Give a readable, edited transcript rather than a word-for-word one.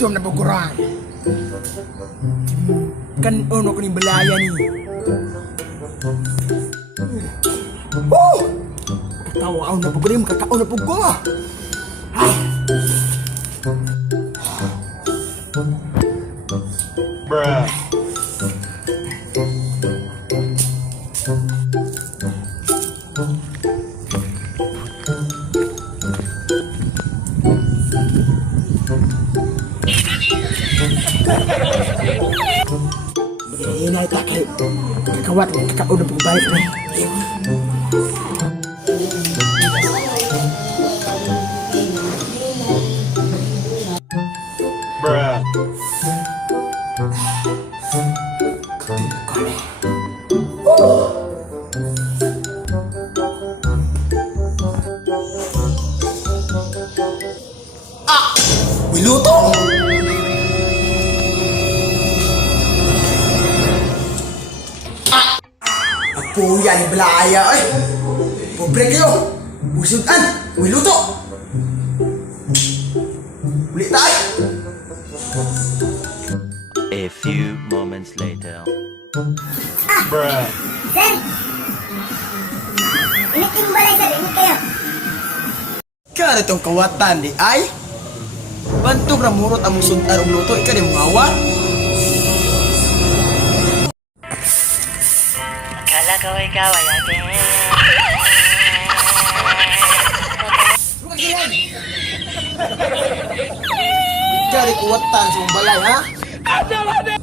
Gutom na pagkurang. Kan ono ko ni balaya ni. Katawa na pagkurim, kakao na pagko. Bruh. Inay takay. Kakawat, kakao na pagbalik na. Bruh. Wiluto! Puya ni Belaya eh. Pobre kayo. Busudan. Wiluto. Uli tayo. A few moments later. Bruh. Sir! Init yung balay, sir. Init kayo. Kaya itong kawatan di ay. Bantog na murot ang musundan ang luto. Ika di mga Kala ko ikaw ay akin. Kaya di kawatan sa mga balay ha.